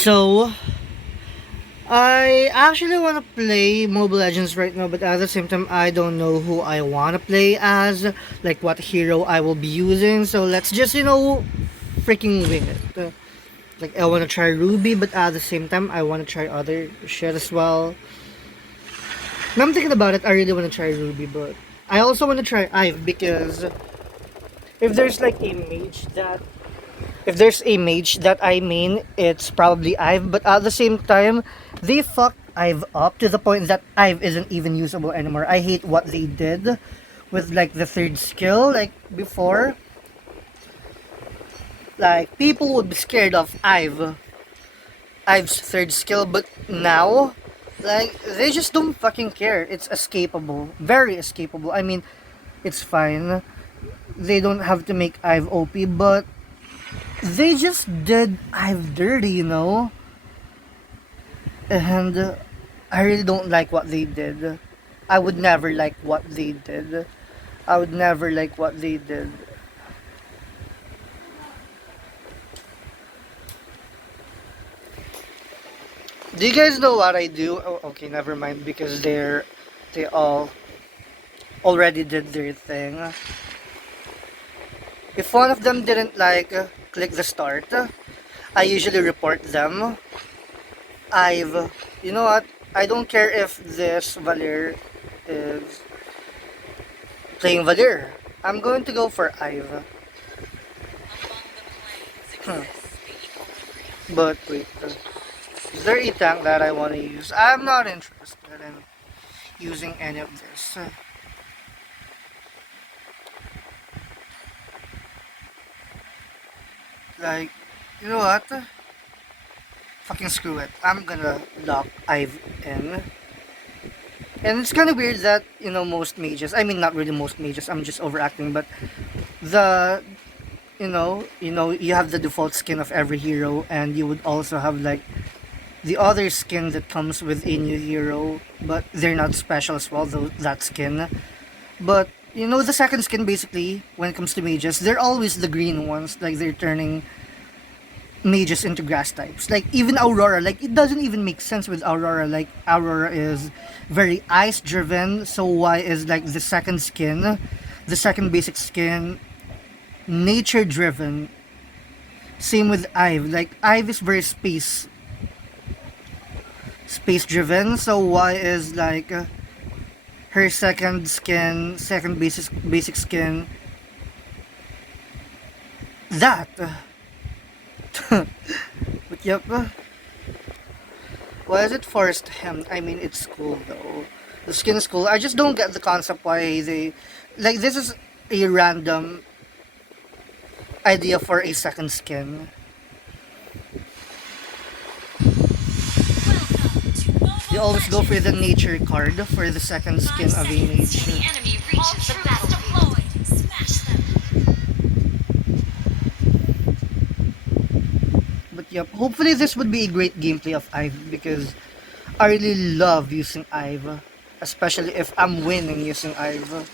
So, I actually want to play Mobile Legends right now, but at the same time, I don't know who I want to play as, like what hero I will be using. So, let's just, freaking wing it. Like, I want to try Ruby, but at the same time, I want to try other shit as well. Now I'm thinking about it, I really want to try Ruby, but I also want to try Ive because if there's like a mage that if there's a mage that I main, it's probably Ive. But at the same time, they fucked Ive up to the point that Ive isn't even usable anymore. I hate what they did with like the third skill. Like before, like people would be scared of Ive's third skill, but now, like they just don't fucking care. It's escapable, very escapable. I mean, it's fine. They don't have to make Ive OP, but they just did I've dirty. And I really don't like what they did. I would never like what they did. I would never like what they did. Do you guys know what I do? Oh, okay, never mind because they all already did their thing. If one of them didn't like click the start, I usually report them. I've you know what? I don't care if this Valir is playing Valir. I'm going to go for Ive. Hmm. But wait, is there a tank that I want to use? I'm not interested in using any of this. Like, you know what? Fucking screw it. I'm gonna lock Ive in. And it's kind of weird that, most mages, I mean, not really most mages, I'm just overacting, but the, you have the default skin of every hero, and you would also have, like, the other skin that comes with a new hero, but they're not special as well, though, that skin. But, the second skin, basically, when it comes to mages, they're always the green ones, like, they're turning mages into grass types. Like even Aurora, like it doesn't even make sense with Aurora. Like Aurora is very ice driven, so why is like the second basic skin, nature driven? Same with Ive. Like Ive is very space driven, so why is like her second basic skin that? But yep. Why is it forced hem? I mean, it's cool though. The skin is cool. I just don't get the concept why they like this is a random idea for a second skin. You always go for the nature card for the second skin of a mage. But yep, hopefully this would be a great gameplay of Ive because I really love using Ive, especially if I'm winning using Ive.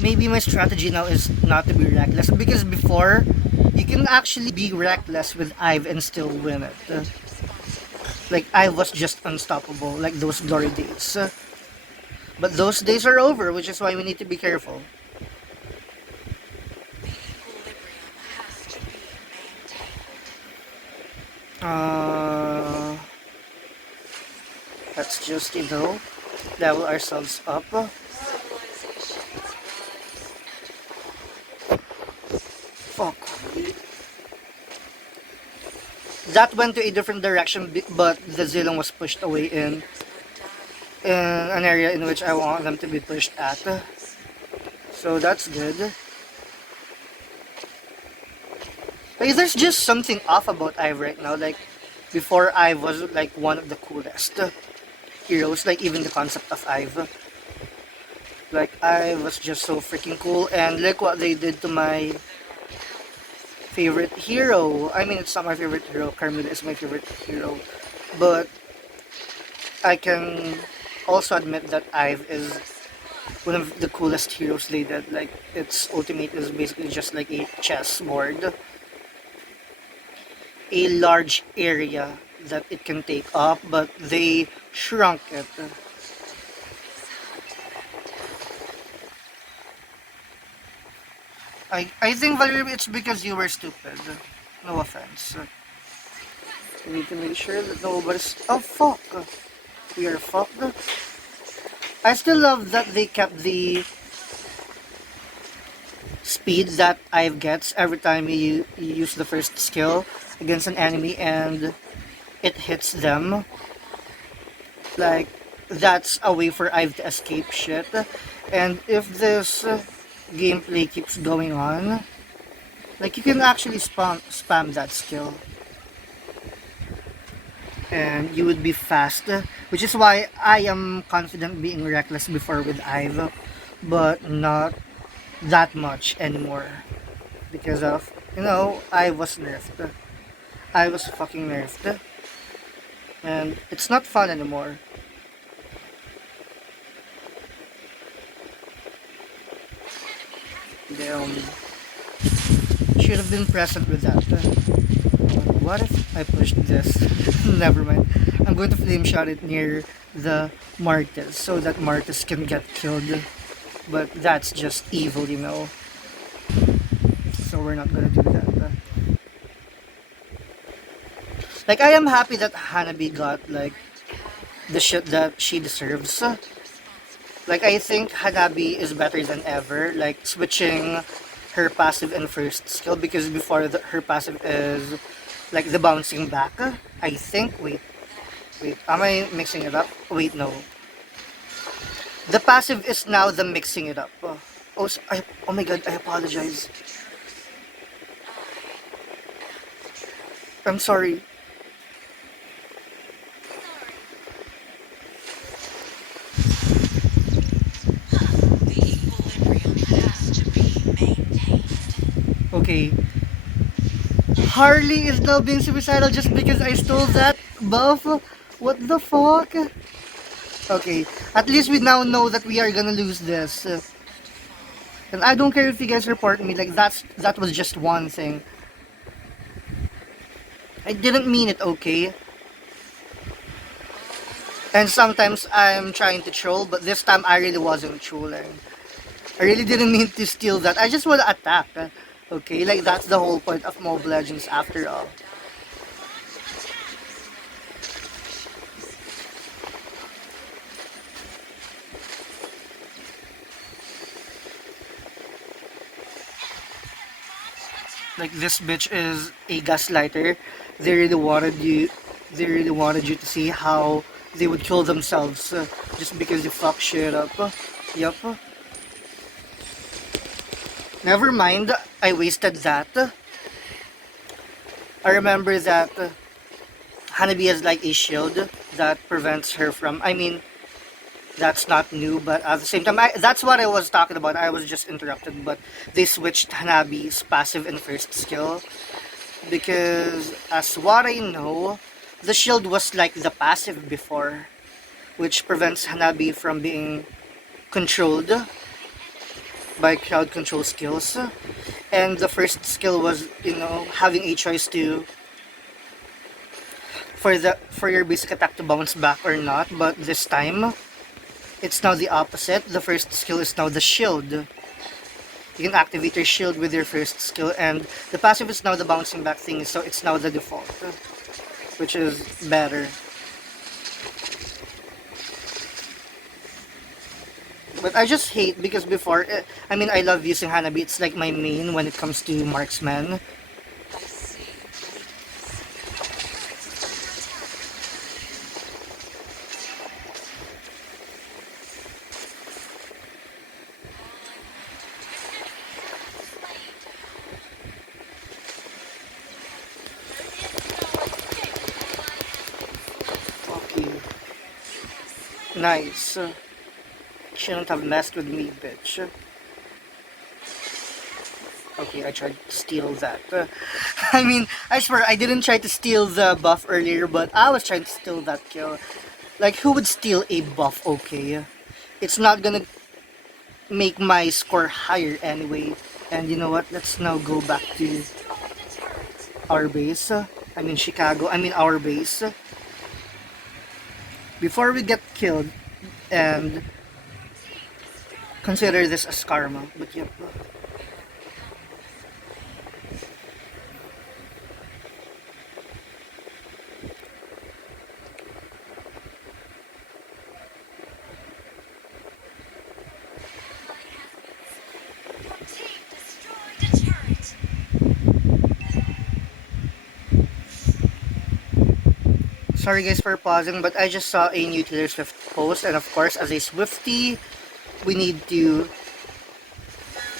Maybe my strategy now is not to be reckless because before you can actually be reckless with Ive and still win it. Like Ive was just unstoppable, like those glory days. But those days are over, which is why we need to be careful. Uh, let's just, level ourselves up. Fuck. That went to a different direction, but the Zilong was pushed away in an area in which I want them to be pushed at. So that's good. Like, there's just something off about Ive right now. Like, before Ive was like one of the coolest heroes. Like, even the concept of Ive. Like, Ive was just so freaking cool. And look what they did to my favorite hero. I mean, it's not my favorite hero. Carmilla is my favorite hero. But I can also admit that Ive is one of the coolest heroes they did. Like, its ultimate is basically just like a chessboard. a large area that it can take up, but they shrunk it. I think, Valerie, it's because you were stupid. No offense. We need to make sure that nobody's... Oh, fuck. We are fucked. I still love that they kept the speed that Ive gets every time you use the first skill against an enemy and it hits them. Like, that's a way for Ive to escape shit. And if this gameplay keeps going on, like, you can actually spam that skill. And you would be fast, which is why I am confident being reckless before with Ive, but not that much anymore. Because of, I was nerfed. I was fucking nerfed. And it's not fun anymore. Damn. Should have been present with that. What if I pushed this? Never mind. I'm going to flame shot it near the Martis so that Martis can get killed. But that's just evil. So we're not gonna do that. Like, I am happy that Hanabi got, like, the shit that she deserves. Like, I think Hanabi is better than ever. Like, switching her passive and first skill, because before her passive is like the bouncing back. I think. Wait. Am I mixing it up? Wait, no. The passive is now the mixing it up. Oh my god, I apologize. I'm sorry. Okay. Harley is now being suicidal just because I stole that buff? What the fuck? Okay, at least we now know that we are gonna lose this. And I don't care if you guys report me, like, that was just one thing. I didn't mean it, okay? And sometimes I'm trying to troll, but this time I really wasn't trolling. I really didn't mean to steal that. I just want to attack. Okay, like, that's the whole point of Mobile Legends after all. Like, this bitch is a gaslighter. They really wanted you. They really wanted you to see how they would kill themselves just because you fuck shit up. Yup. Never mind. I wasted that. I remember that Hanabi has like a shield that prevents her from. I mean, that's not new, but at the same time, that's what I was talking about. I was just interrupted, but they switched Hanabi's passive and first skill because, as what I know, the shield was like the passive before, which prevents Hanabi from being controlled by crowd control skills. And the first skill was, having a choice to for your basic attack to bounce back or not. But this time, it's now the opposite. The first skill is now the shield. You can activate your shield with your first skill, and the passive is now the bouncing back thing, so it's now the default, which is better. But I just hate because before, I mean, I love using Hanabi. It's like my main when it comes to marksman. Okay. Nice. Shouldn't have messed with me, bitch. Okay, I tried to steal that. I mean, I swear, I didn't try to steal the buff earlier, but I was trying to steal that kill. Like, who would steal a buff, okay? It's not gonna make my score higher anyway. And you know what? Let's now go back to our base. I mean Chicago, I mean our base, before we get killed and consider this as karma. But yep. Sorry guys for pausing, but I just saw a new Taylor Swift post, and of course, as a Swiftie, we need to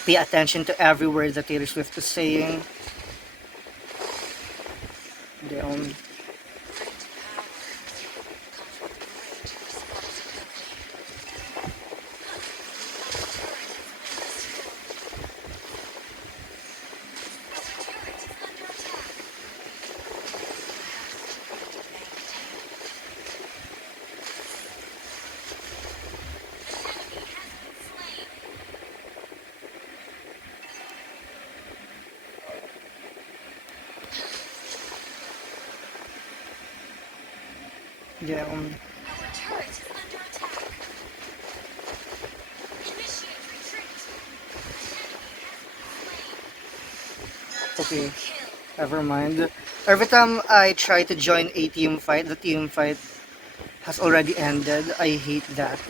pay attention to every word that Taylor Swift is saying. Down. Down. Okay, never mind. Every time I try to join a team fight, the team fight has already ended. I hate that.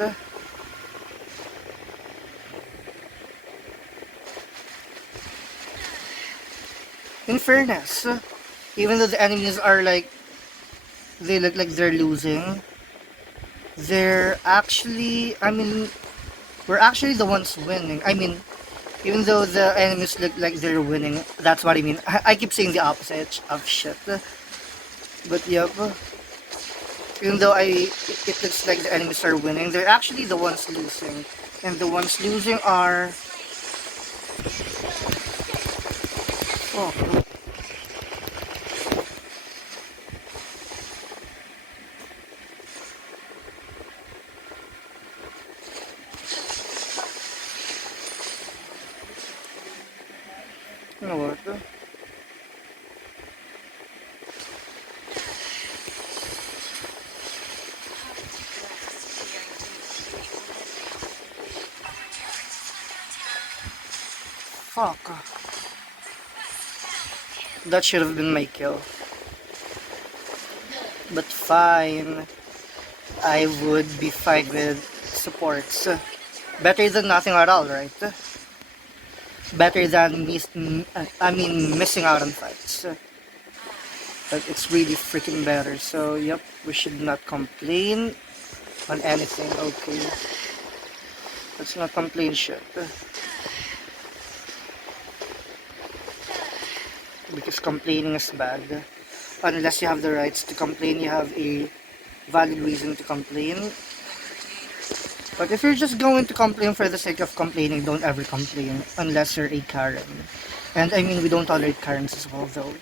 In fairness, even though the enemies are like, they look like they're losing, they're actually, I mean, we're actually the ones winning. I mean, even though the enemies look like they're winning, that's what I mean. I keep saying the opposite of shit. But yep, even though it looks like the enemies are winning, they're actually the ones losing. And the ones losing are... Oh, you know what? Fuck. That should have been my kill. But fine. I would be fine with supports. Better than nothing at all, right? Better than missing out on fights. But it's really freaking better. So yep, we should not complain on anything. Okay, let's not complain shit. Because complaining is bad. Unless you have the rights to complain, you have a valid reason to complain. But if you're just going to complain for the sake of complaining, don't ever complain unless you're a Karen. And I mean, we don't tolerate Karens as well, though.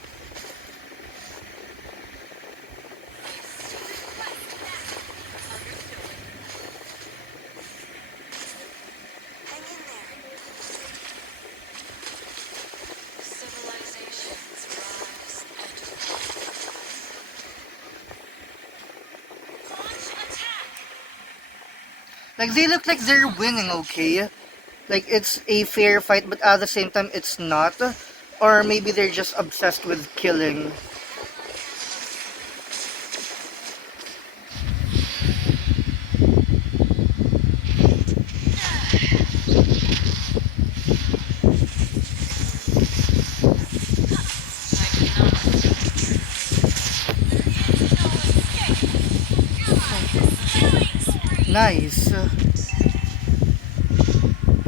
Like, they look like they're winning, okay? Like, it's a fair fight, but at the same time, it's not. Or maybe they're just obsessed with killing. Nice.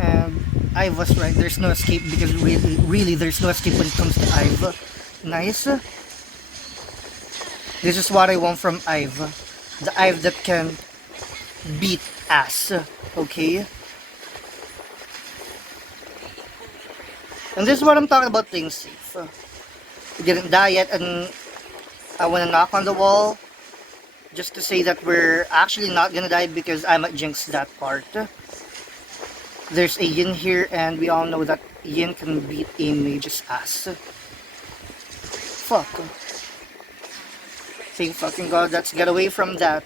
And Ive was right, there's no escape because really, there's no escape when it comes to Ive. Nice. This is what I want from Ive. The Ive that can beat ass. Okay? And this is what I'm talking about playing safe. We didn't die yet, and I wanna knock on the wall just to say that we're actually not gonna die because I might jinx that part. There's a Yin here, and we all know that Yin can beat a mage's ass. Fuck. Thank fucking god, let's get away from that.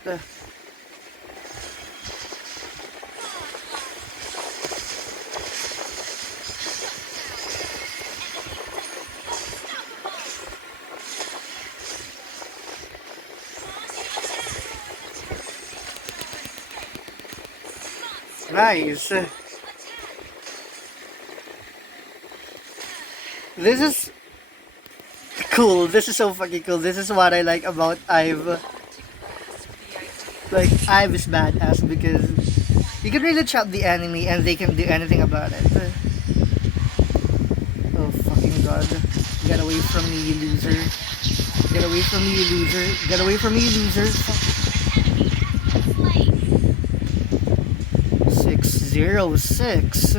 Nice. This is cool. This is so fucking cool. This is what I like about Ive. Like, Ive is badass because you can really trap the enemy and they can do anything about it. Oh fucking god. Get away from me, you loser. Get away from me, you loser. Get away from me, you loser. 606.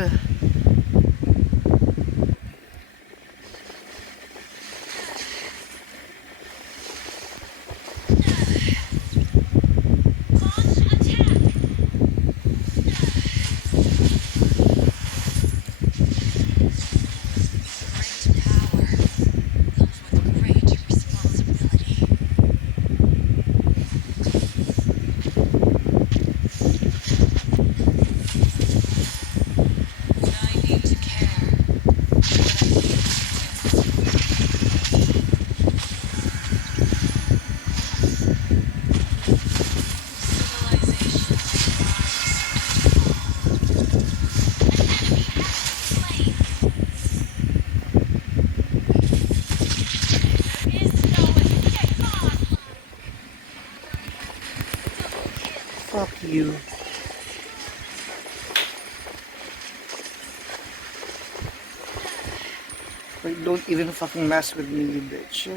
Fuck you. Like, don't even fucking mess with me, you bitch.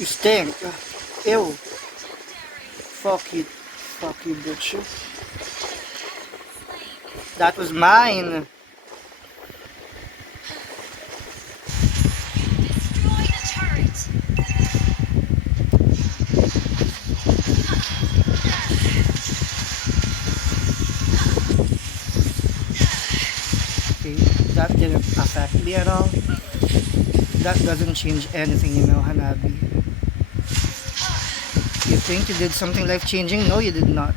You stink. Ew. Fuck you. Fuck you, bitch. That was mine. Okay, that didn't affect me at all. That doesn't change anything, you know, Hanabi. You think you did something life-changing? No, you did not.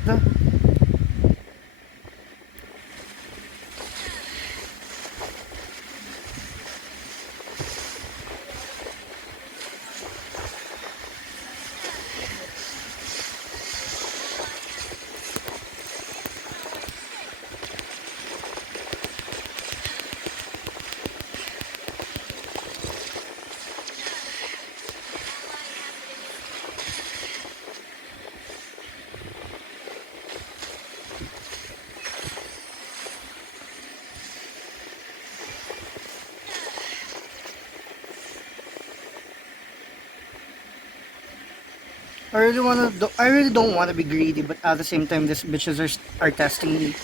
I really don't wanna be greedy, but at the same time, these bitches are testing me.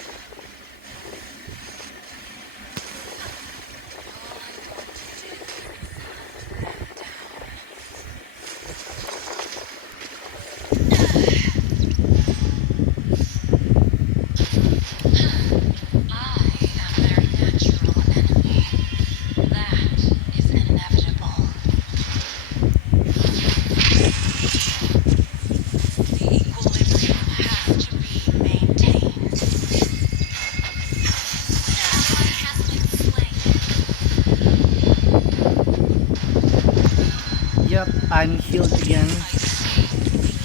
Yep, I'm healed again.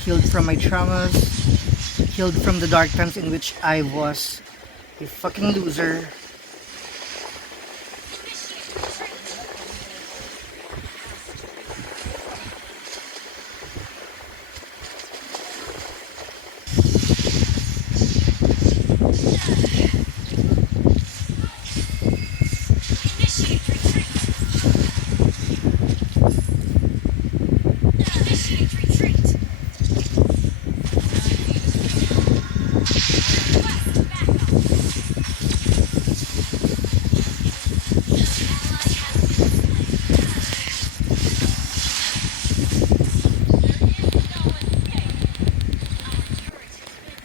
Healed from my traumas. Healed from the dark times in which I was a fucking loser.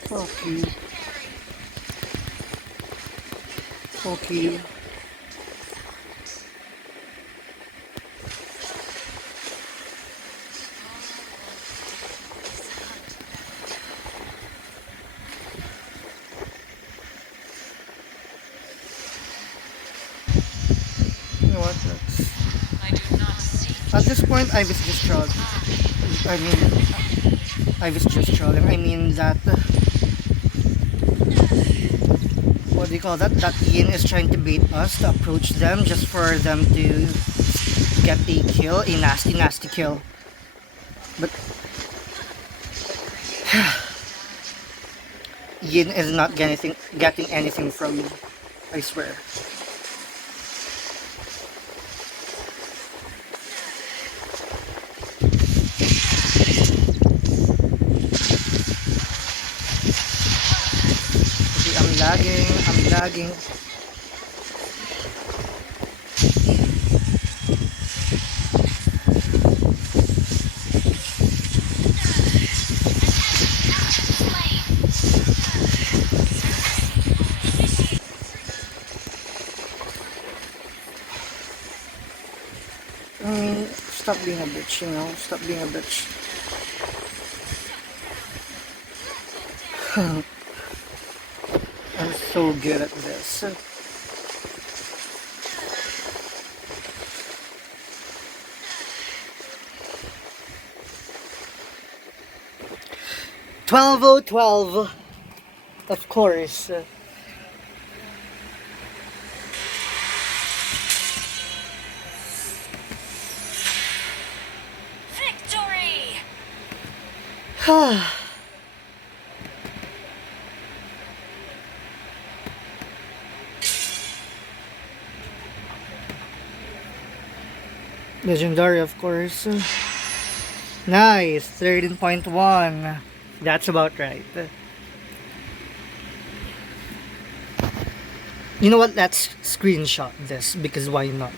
Fuck you. Fuck you. what? At this point, I was just trolling. I mean, I was just trolling. I mean that. What do you call that? That Yin is trying to bait us to approach them just for them to get a kill, a nasty, nasty kill. But Yin is not getting anything from me. I swear. Okay, I'm lagging. I'm lagging. I mean, stop being a bitch, you know? Stop being a bitch. I'm so good at this. 12:12, of course. Victory! Legendary, of course. Nice, 13.1. That's about right. You know what? Let's screenshot this because why not?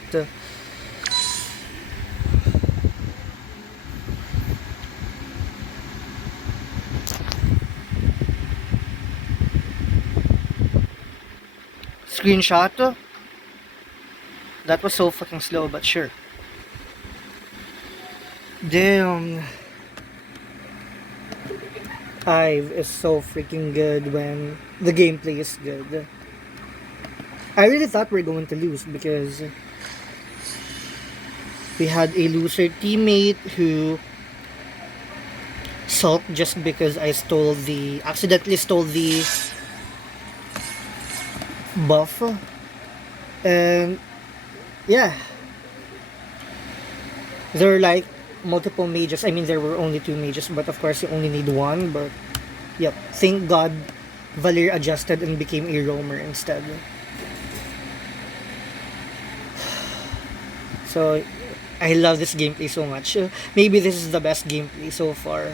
Screenshot? That was so fucking slow, but sure. Damn. Ive is so freaking good when the gameplay is good. I really thought we were going to lose because we had a loser teammate who sulked just because I accidentally stole the buff. And yeah, there were like multiple mages. I mean, there were only two mages, but of course you only need one. But yep, thank God Valir adjusted and became a roamer instead. So I love this gameplay so much. Maybe this is the best gameplay so far.